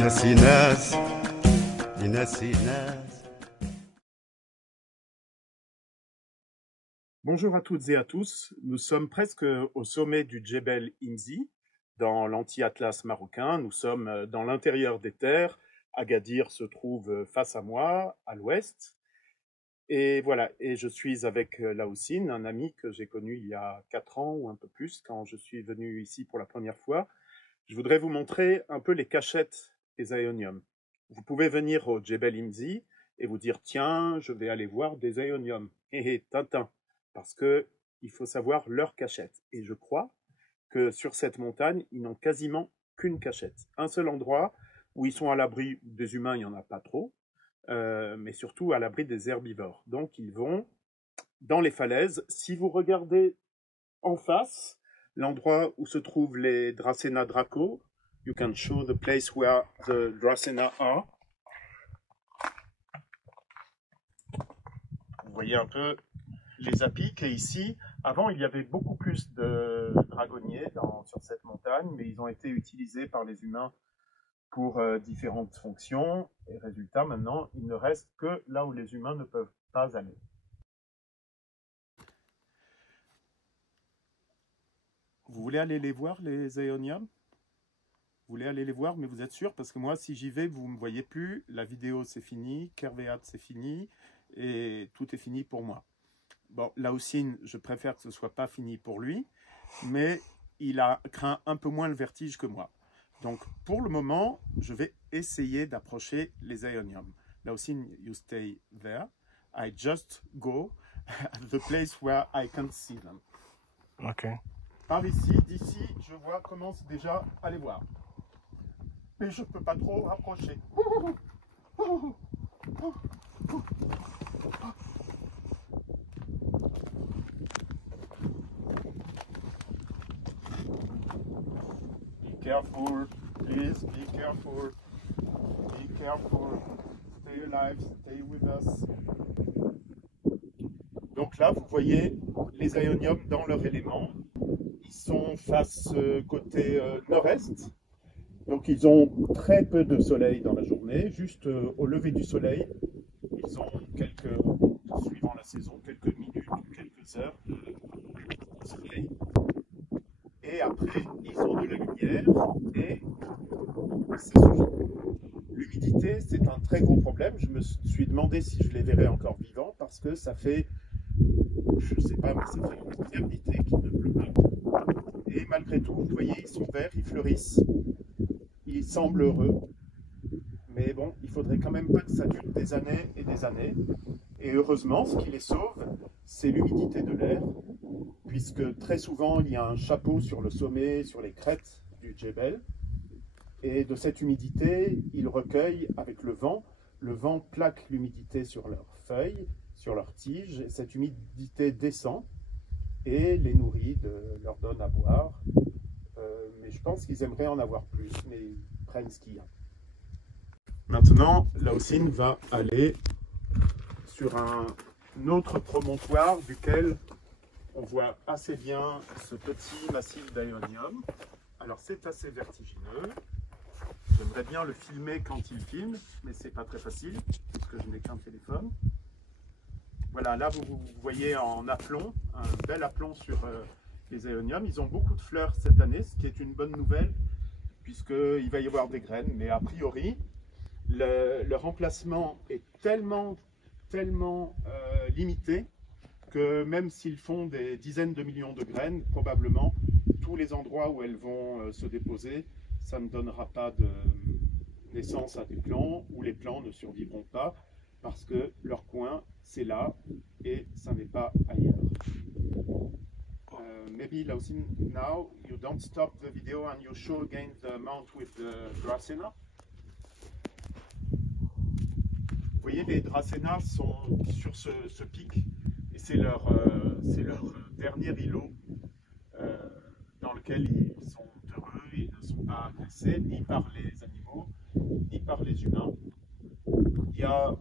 ناسي ناس يناسي ناس. Bonjour à toutes et à tous, nous sommes presque au sommet du Djebel Imzi, dans l'anti-Atlas marocain. Nous sommes dans l'intérieur des terres. Agadir se trouve face à moi, à l'ouest. Et voilà, et je suis avec Laoussine, un ami que j'ai connu il y a 4 ans ou un peu plus, quand je suis venu ici pour la première fois. Je voudrais vous montrer un peu les cachettes des aéoniums. Vous pouvez venir au Djebel Imzi et vous dire, tiens, je vais aller voir des aéoniums. Hé, Tintin, parce que il faut savoir leur cachette. Et je crois que sur cette montagne, ils n'ont quasiment qu'une cachette. Un seul endroit où ils sont à l'abri des humains, il n'y en a pas trop, mais surtout à l'abri des herbivores. Donc ils vont dans les falaises. Si vous regardez en face, l'endroit où se trouvent les Dracena Draco, you can show the place where the Dracena are. Vous voyez un peu les apics, et ici, avant il y avait beaucoup plus de dragonniers sur cette montagne, mais ils ont été utilisés par les humains pour différentes fonctions, et résultat, maintenant, il ne reste que là où les humains ne peuvent pas aller. Vous voulez aller les voir, les aéoniums? Vous voulez aller les voir, mais vous êtes sûr? Parce que moi, si j'y vais, vous ne me voyez plus, la vidéo c'est fini, Kervéat c'est fini, et tout est fini pour moi. Bon, Laoussine, je préfère que ce ne soit pas fini pour lui, mais il a craint un peu moins le vertige que moi. Donc, pour le moment, je vais essayer d'approcher les aéoniums. Laoussine, you stay there. I just go at the place where I can see them. Ok. Par ici, d'ici, je vois commence déjà à les voir. Mais je ne peux pas trop rapprocher. Be careful, please, be careful. Be careful. Stay alive, stay with us. Donc là, vous voyez les aéoniums dans leur élément. Ils sont face côté nord-est. Donc ils ont très peu de soleil dans la journée. Juste au lever du soleil, ils ont suivant la saison, quelques minutes ou quelques heures de soleil. Et après, ils ont de la lumière et ça suffit. L'humidité, c'est un très gros problème. Je me suis demandé si je les verrais encore vivants parce que ça fait, je ne sais pas, mais ça fait une éternité qu'il ne pleut pas. Et malgré tout, vous voyez, ils sont verts, ils fleurissent, ils semblent heureux. Mais bon, il faudrait quand même pas que ça dure des années et des années. Et heureusement, ce qui les sauve, c'est l'humidité de l'air, puisque très souvent, il y a un chapeau sur le sommet, sur les crêtes du Djebel. Et de cette humidité, ils recueillent avec le vent. Le vent plaque l'humidité sur leurs feuilles, sur leurs tiges. Et cette humidité descend et les nourrit, leur donne à boire. Mais je pense qu'ils aimeraient en avoir plus, mais ils prennent ce qu'il y a. Maintenant, Laoussine va aller sur un autre promontoire duquel on voit assez bien ce petit massif d'aéonium. Alors c'est assez vertigineux. J'aimerais bien le filmer quand il filme, mais c'est pas très facile, puisque je n'ai qu'un téléphone. Voilà, là vous voyez en aplomb, un bel aplomb sur les aéoniums. Ils ont beaucoup de fleurs cette année, ce qui est une bonne nouvelle, puisqu'il va y avoir des graines. Mais a priori, leur emplacement est tellement limité que même s'ils font des dizaines de millions de graines, probablement tous les endroits où elles vont se déposer, ça ne donnera pas de naissance à des plants, ou les plants ne survivront pas parce que leur coin c'est là et ça n'est pas ailleurs. Maybe Laoussine, now you don't stop the video and you show again the mount with the Dracena. Vous voyez, les Dracena sont sur ce pic et c'est leur dernier îlot dans lequel ils sont heureux, ils ne sont pas agressés ni par les animaux ni par les humains.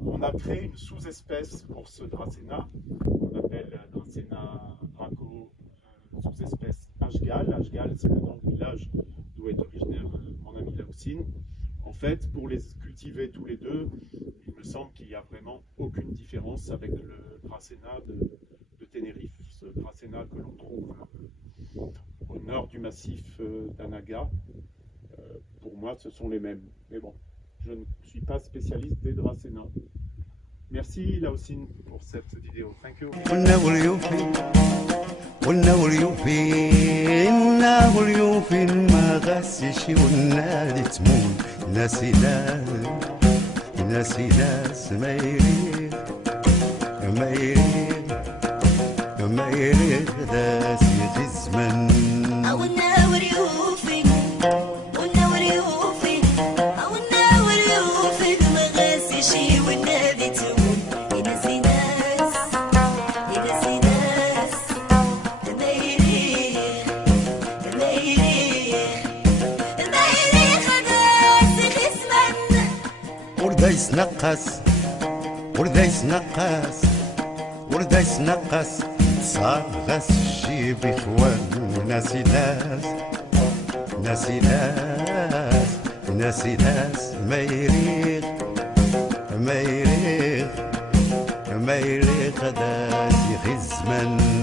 On a créé une sous-espèce pour ce Dracena, qu'on appelle Dracena Draco, sous-espèce Ashgal. Ashgal, c'est le nom du village d'où est originaire mon ami Laoussine. En fait, pour les cultiver tous les deux, il me semble qu'il n'y a vraiment aucune différence avec le Dracena de Tenerife, ce Dracena que l'on trouve au nord du massif d'Anaga. Pour moi, ce sont les mêmes. Mais bon, je ne suis pas spécialiste des Dracena. Merci Laosin pour cette vidéo. Thank you. قلنا واليوفين ما غسش والنادي تمون ناسي ناس ما يريد داسي في الزمن وردايس نقص صار غاس الشي بإخوان ناسي ناس ما يريغ داسي غي الزمن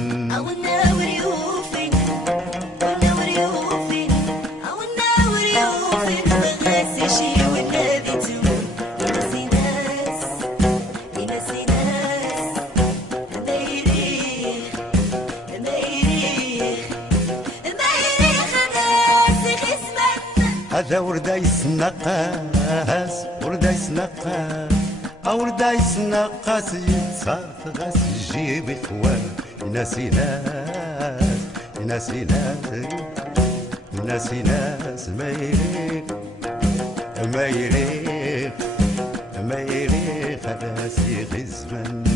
هذا وردايس نقاس يتصاف غاس الجيب إخوان ناسي ناس ما يريغ داسي غي الزمن